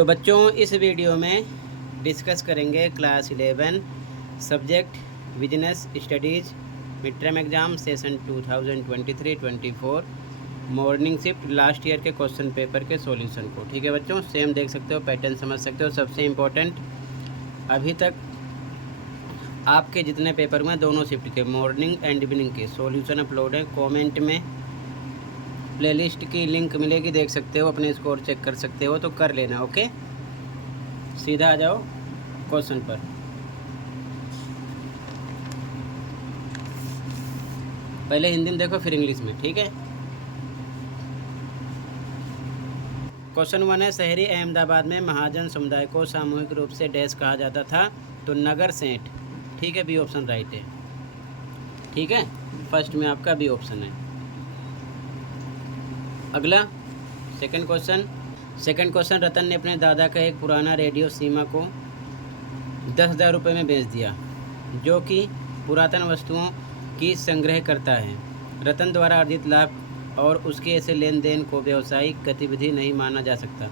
तो बच्चों इस वीडियो में डिस्कस करेंगे class 11 subject business studies mid term exam session 2023-24 morning shift last year के क्वेश्चन पेपर के सॉल्यूशन को। ठीक है बच्चों, सेम देख सकते हो, पैटर्न समझ सकते हो। सबसे इम्पोर्टेंट, अभी तक आपके जितने पेपर हुए दोनों शिफ्ट के मॉर्निंग एंड इवनिंग के सॉल्यूशन अपलोड है। कमेंट में प्लेलिस्ट की लिंक मिलेगी, देख सकते हो, अपने स्कोर चेक कर सकते हो, तो कर लेना। ओके, सीधा आ जाओ क्वेश्चन पर। पहले हिंदी में देखो फिर इंग्लिश में। ठीक है, क्वेश्चन 1 है, शहरी अहमदाबाद में महाजन समुदाय को सामूहिक रूप से डैश कहा जाता था, तो नगर सेठ। ठीक है, बी ऑप्शन राइट है। ठीक है, फर्स्ट में आपका बी ऑप्शन है। अगला सेकंड क्वेश्चन, रतन ने अपने दादा का एक पुराना रेडियो सीमा को 10,000 रुपये में बेच दिया, जो कि पुरातन वस्तुओं की संग्रह करता है। रतन द्वारा अर्जित लाभ और उसके ऐसे लेन देन को व्यावसायिक गतिविधि नहीं माना जा सकता।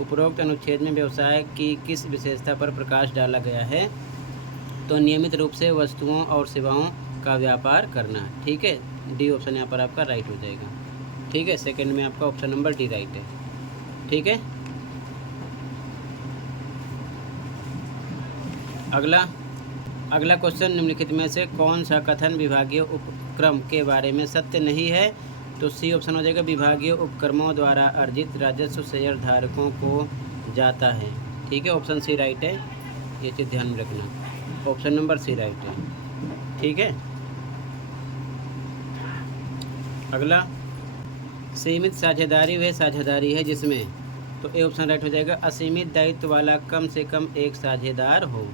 उपरोक्त अनुच्छेद में व्यवसाय की किस विशेषता पर प्रकाश डाला गया है? तो नियमित रूप से वस्तुओं और सेवाओं का व्यापार करना। ठीक है, डी ऑप्शन यहाँ पर आपका राइट हो जाएगा। ठीक है, सेकंड में आपका ऑप्शन नंबर डी राइट है। ठीक है, अगला क्वेश्चन, निम्नलिखित में से कौन सा कथन विभागीय उपक्रम के बारे में सत्य नहीं है? तो सी ऑप्शन हो जाएगा, विभागीय उपक्रमों द्वारा अर्जित राजस्व शेयर धारकों को जाता है। ठीक है, ऑप्शन सी राइट है, ये चीज़ ध्यान में रखना, ऑप्शन नंबर सी राइट है। ठीक है, अगला, सीमित साझेदारी वह साझेदारी है जिसमें, तो ए ऑप्शन राइट हो जाएगा, असीमित दायित्व वाला कम से कम एक साझेदार हो।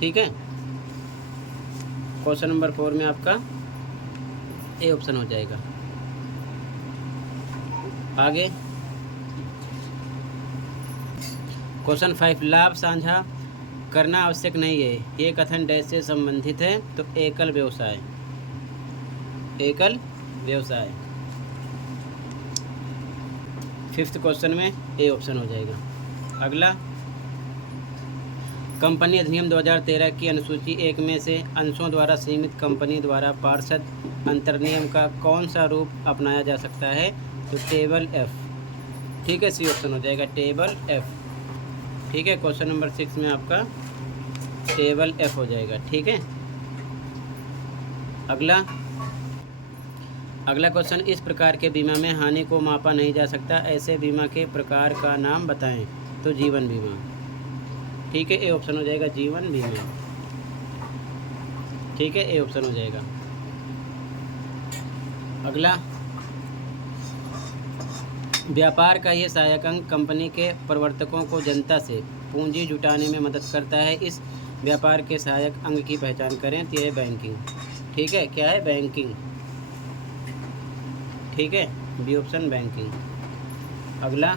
ठीक है, क्वेश्चन नंबर 4 में आपका ए ऑप्शन हो जाएगा। आगे क्वेश्चन 5, लाभ साझा करना आवश्यक नहीं है, ये कथन डैश से संबंधित है? तो एकल व्यवसाय। फिफ्थ क्वेश्चन में ए ऑप्शन हो जाएगा। अगला, कंपनी अधिनियम 2013 की अनुसूची 1 में से अंशों द्वारा सीमित कंपनी द्वारा पार्षद अंतर्नियम का कौन सा रूप अपनाया जा सकता है? तो टेबल एफ। ठीक है, सी ऑप्शन हो जाएगा, टेबल एफ। ठीक है, क्वेश्चन नंबर 6 में आपका टेबल एफ हो जाएगा। ठीक है, अगला क्वेश्चन, इस प्रकार के बीमा में हानि को मापा नहीं जा सकता, ऐसे बीमा के प्रकार का नाम बताएं? तो जीवन बीमा। ठीक है, ए ऑप्शन हो जाएगा, जीवन बीमा। ठीक है, ए ऑप्शन हो जाएगा। अगला, व्यापार का ये सहायक अंग कंपनी के प्रवर्तकों को जनता से पूंजी जुटाने में मदद करता है। इस व्यापार के सहायक अंग की पहचान करें, तो यह है बैंकिंग। ठीक है, क्या है? बैंकिंग। ठीक है, बी ऑप्शन बैंकिंग। अगला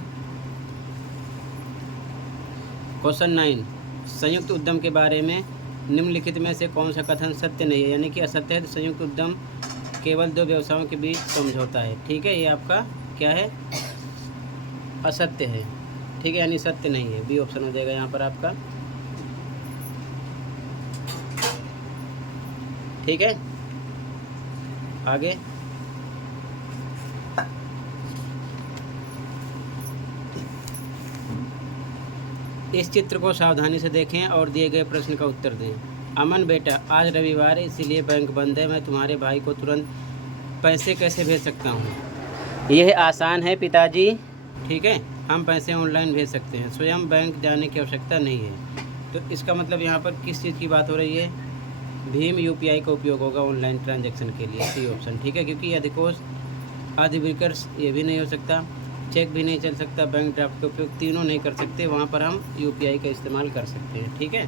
क्वेश्चन 9, संयुक्त उद्यम के बारे में निम्नलिखित में से कौन सा कथन सत्य नहीं है, यानी कि असत्य है? संयुक्त उद्यम केवल दो व्यवसायों के बीच समझौता है। ठीक है, ये आपका क्या है? असत्य है। ठीक है, यानी सत्य नहीं है, बी ऑप्शन हो जाएगा यहाँ पर आपका। ठीक है, आगे इस चित्र को सावधानी से देखें और दिए गए प्रश्न का उत्तर दें। अमन बेटा, आज रविवार है इसीलिए बैंक बंद है, मैं तुम्हारे भाई को तुरंत पैसे कैसे भेज सकता हूँ? यह आसान है पिताजी। ठीक है, हम पैसे ऑनलाइन भेज सकते हैं, स्वयं बैंक जाने की आवश्यकता नहीं है। तो इसका मतलब यहाँ पर किस चीज़ की बात हो रही है? भीम यूपीआई का उपयोग होगा ऑनलाइन ट्रांजैक्शन के लिए, सी ऑप्शन। ठीक है, क्योंकि अधिकोष आदि विकर्ष ये भी नहीं हो सकता, चेक भी नहीं चल सकता, बैंक ड्राफ्ट का उपयोग तीनों नहीं कर सकते, वहाँ पर हम यूपीआई का इस्तेमाल कर सकते हैं। ठीक है,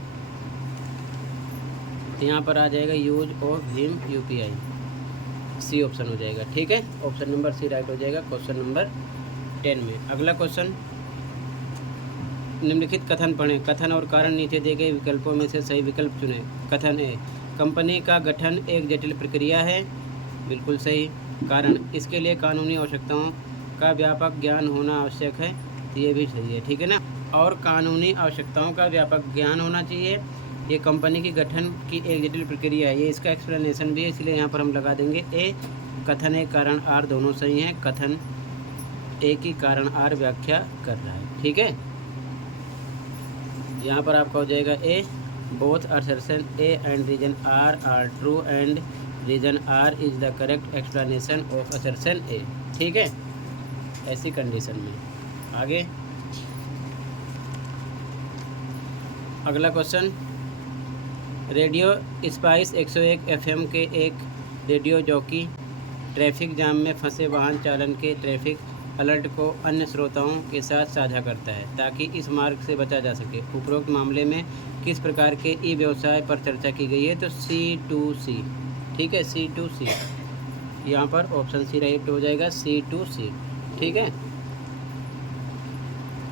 तो यहाँ पर आ जाएगा यूज ऑफ भीम यूपीआई, सी ऑप्शन हो जाएगा। ठीक है, ऑप्शन नंबर सी राइट हो जाएगा क्वेश्चन नंबर 10 में। अगला क्वेश्चन, निम्नलिखित कथन पढ़ें, कथन और कारण नीचे दिए गए विकल्पों में से सही विकल्प चुनें। कथन ए, कंपनी का गठन एक जटिल प्रक्रिया है, बिल्कुल सही। कारण, इसके लिए कानूनी आवश्यकताओं का व्यापक ज्ञान होना आवश्यक है, ये भी सही है, ठीक है ना। और कानूनी आवश्यकताओं का व्यापक ज्ञान होना चाहिए। ये कंपनी की गठन की एक जटिल प्रक्रिया है, ये इसका एक्सप्लेनेशन भी है, इसलिए यहाँ पर हम लगा देंगे ए। कथन ए कारण आर दोनों सही हैं, कथन ए की कारण आर व्याख्या कर रहा है, ठीक है। यहाँ पर आपका हो जाएगा A. Both assertion A and reason R true and reason R is the correct explanation of assertion A, ठीक है। ऐसी कंडीशन में आगे अगला क्वेश्चन। रेडियो स्पाइस 101 एफएम के एक रेडियो जॉकी ट्रैफिक जाम में फंसे वाहन चालन के ट्रैफिक अलर्ट को अन्य श्रोताओं के साथ साझा करता है ताकि इस मार्ग से बचा जा सके। उपरोक्त मामले में किस प्रकार के ई व्यवसाय पर चर्चा की गई है? तो C2C, ठीक है, C2C। यहाँ पर ऑप्शन सी राइट हो जाएगा, C2C, ठीक है।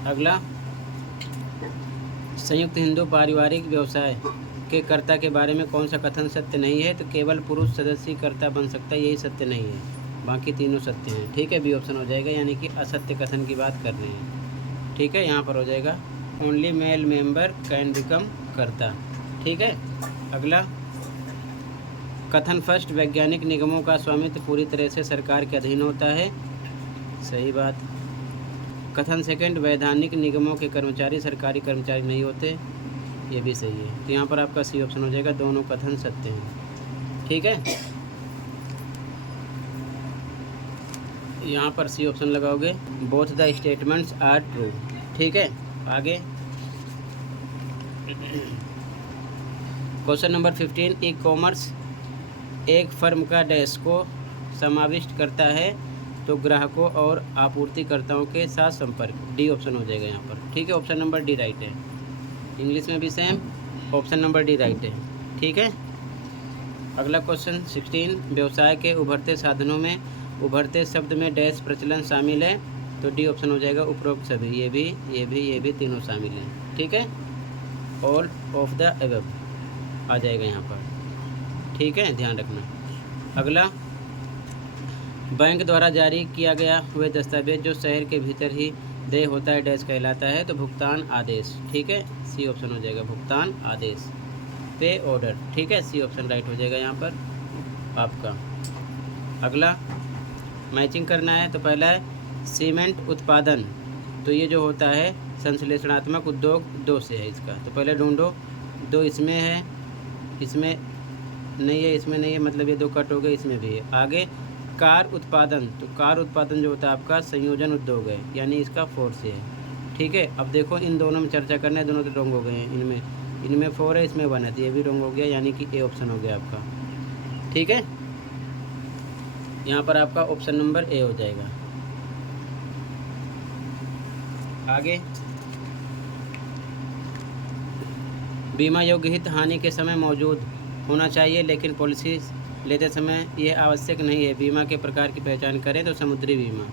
अगला, संयुक्त हिंदू पारिवारिक व्यवसाय के कर्ता के बारे में कौन सा कथन सत्य नहीं है? तो केवल पुरुष सदस्य कर्ता बन सकता है, यही सत्य नहीं है, बाकी तीनों सत्य हैं, ठीक है। बी ऑप्शन हो जाएगा, यानी कि असत्य कथन की बात कर रहे हैं, ठीक है। यहाँ पर हो जाएगा only male member can become कर्ता, ठीक है। अगला, कथन फर्स्ट, वैज्ञानिक निगमों का स्वामित्व पूरी तरह से सरकार के अधीन होता है, सही बात। कथन सेकंड, वैधानिक निगमों के कर्मचारी सरकारी कर्मचारी नहीं होते, ये भी सही है। तो यहाँ पर आपका सी ऑप्शन हो जाएगा, दोनों कथन सत्य हैं, ठीक है। यहाँ पर सी ऑप्शन लगाओगे, both the statements are true, ठीक है। आगे क्वेश्चन नंबर 15, ई कॉमर्स एक फर्म का डैश को समाविष्ट करता है तो ग्राहकों और आपूर्तिकर्ताओं के साथ संपर्क, डी ऑप्शन हो जाएगा यहाँ पर, ठीक है। ऑप्शन नंबर डी राइट है, इंग्लिश में भी same, option number D right है, ठीक है। अगला क्वेश्चन 16, व्यवसाय के उभरते साधनों में उभरते शब्द में डैश प्रचलन शामिल है, तो डी ऑप्शन हो जाएगा, उपरोक्त सभी, ये भी तीनों शामिल हैं, ठीक है। ऑल ऑफ द अबव आ जाएगा यहाँ पर, ठीक है, ध्यान रखना। अगला, बैंक द्वारा जारी किया गया हुए दस्तावेज जो शहर के भीतर ही देय होता है डैश कहलाता है, तो भुगतान आदेश, ठीक है, सी ऑप्शन हो जाएगा, भुगतान आदेश, पे ऑर्डर, ठीक है, सी ऑप्शन राइट हो जाएगा यहाँ पर आपका। अगला, मैचिंग करना है, तो पहला है सीमेंट उत्पादन, तो ये जो होता है संश्लेषणात्मक उद्योग 2 से है इसका, तो पहले ढूंढो, 2 इसमें है, इसमें नहीं है, इसमें नहीं है, मतलब ये 2 कट हो गए, इसमें भी है। आगे कार उत्पादन, तो कार उत्पादन जो होता है आपका संयोजन उद्योग है, यानी इसका 4 से है, ठीक है। अब देखो इन दोनों में चर्चा करना है, दोनों तो रॉन्ग हो गए हैं, इनमें 4 है, इसमें 1 है, तो ये भी रॉन्ग हो गया, यानी कि ए ऑप्शन हो गया आपका, ठीक है। यहाँ पर आपका ऑप्शन नंबर ए हो जाएगा। आगे, बीमा योग्य हित हानि के समय मौजूद होना चाहिए, लेकिन पॉलिसी लेते समय यह आवश्यक नहीं है। बीमा के प्रकार की पहचान करें, तो समुद्री बीमा,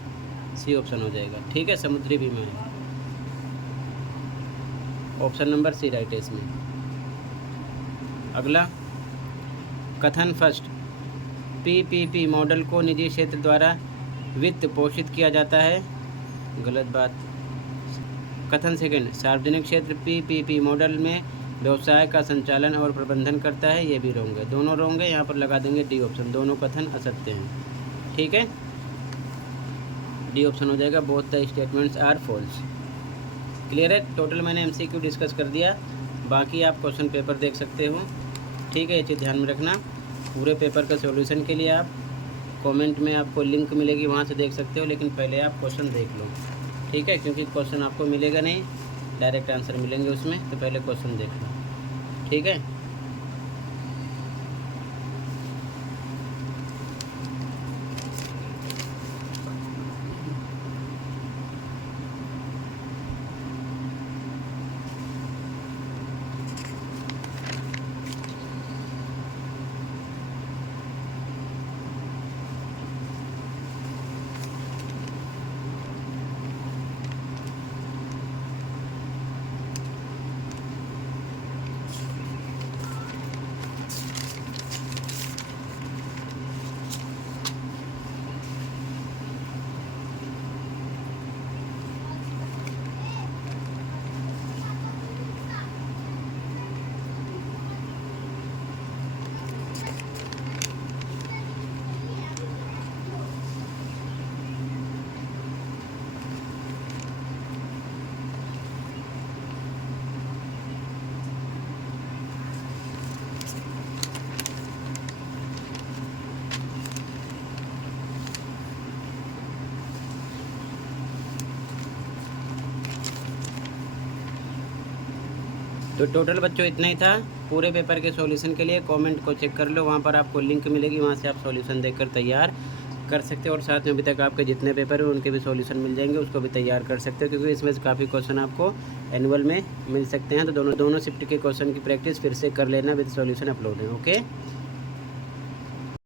सी ऑप्शन हो जाएगा, ठीक है, समुद्री बीमा है, ऑप्शन नंबर सी राइट है इसमें। अगला, कथन फर्स्ट, पीपीपी मॉडल को निजी क्षेत्र द्वारा वित्त पोषित किया जाता है, गलत बात। कथन सेकंड, सार्वजनिक क्षेत्र पीपीपी मॉडल में व्यवसाय का संचालन और प्रबंधन करता है, ये भी रॉन्ग है, दोनों रॉन्ग है, यहाँ पर लगा देंगे डी ऑप्शन, दोनों कथन असत्य हैं, ठीक है, डी ऑप्शन हो जाएगा, both the statements are false. Clear है, टोटल मैंने एमसीक्यू डिस्कस कर दिया, बाकी आप क्वेश्चन पेपर देख सकते हो, ठीक है, ये चीज़ ध्यान में रखना। पूरे पेपर का सॉल्यूशन के लिए आप कमेंट में आपको लिंक मिलेगी, वहाँ से देख सकते हो, लेकिन पहले आप क्वेश्चन देख लो, ठीक है, क्योंकि क्वेश्चन आपको मिलेगा नहीं, डायरेक्ट आंसर मिलेंगे उसमें, तो पहले क्वेश्चन देख लो, ठीक है। तो टोटल बच्चों इतना ही था। पूरे पेपर के सॉल्यूशन के लिए कमेंट को चेक कर लो, वहाँ पर आपको लिंक मिलेगी, वहाँ से आप सॉल्यूशन देखकर तैयार कर सकते हो। और साथ में अभी तक आपके जितने पेपर हैं उनके भी सॉल्यूशन मिल जाएंगे, उसको भी तैयार कर सकते हो, क्योंकि इसमें से काफ़ी क्वेश्चन आपको एनुअल में मिल सकते हैं। तो दोनों शिफ्ट के क्वेश्चन की प्रैक्टिस फिर से कर लेना विद सॉल्यूशन अपलोड है। ओके।